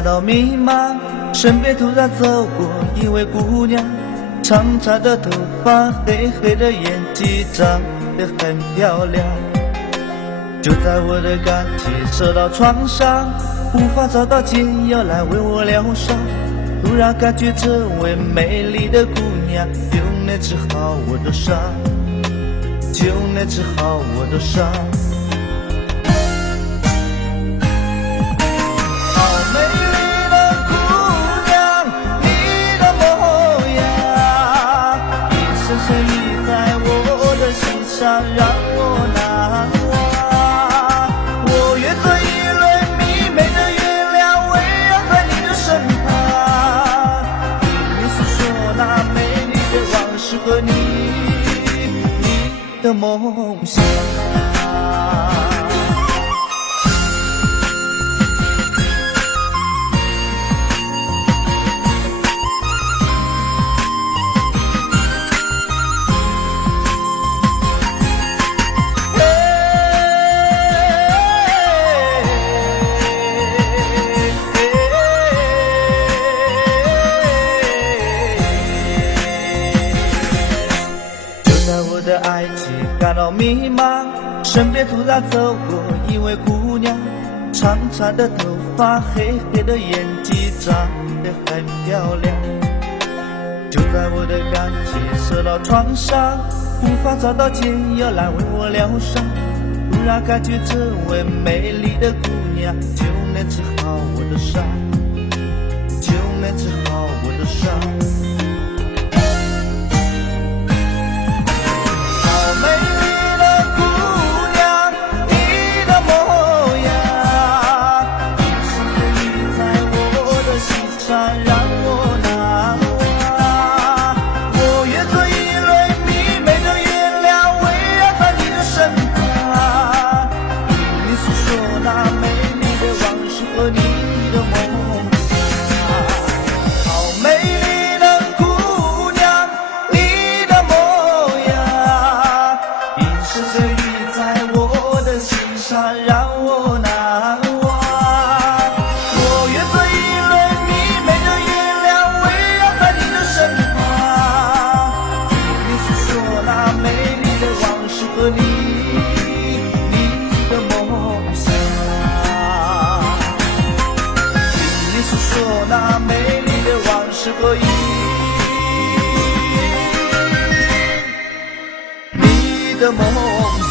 感到迷茫，身边突然走过一位姑娘，长长的头发，黑黑的眼睛，长得很漂亮。就在我的感情受到创伤，无法找到解药来为我疗伤，突然感觉这位美丽的姑娘就能治好我的伤，就能治好我的伤。让我难忘，我愿做一轮明媚的月亮，围绕在你的身旁，你诉说那美丽的往事和你的梦想。我的爱情感到迷茫，身边突然走过一位姑娘，长长的头发，黑黑的眼睛，长得很漂亮。就在我的感情受到创伤，无法找到解药来为我疗伤，突然感觉这位美丽的姑娘就能治好我的伤，就能治好我的伤。让我难忘，我愿做一轮明媚的月亮，围绕在你的身旁，你诉说那美丽的往事和你的梦想，你诉说那美丽的往事和你的梦想。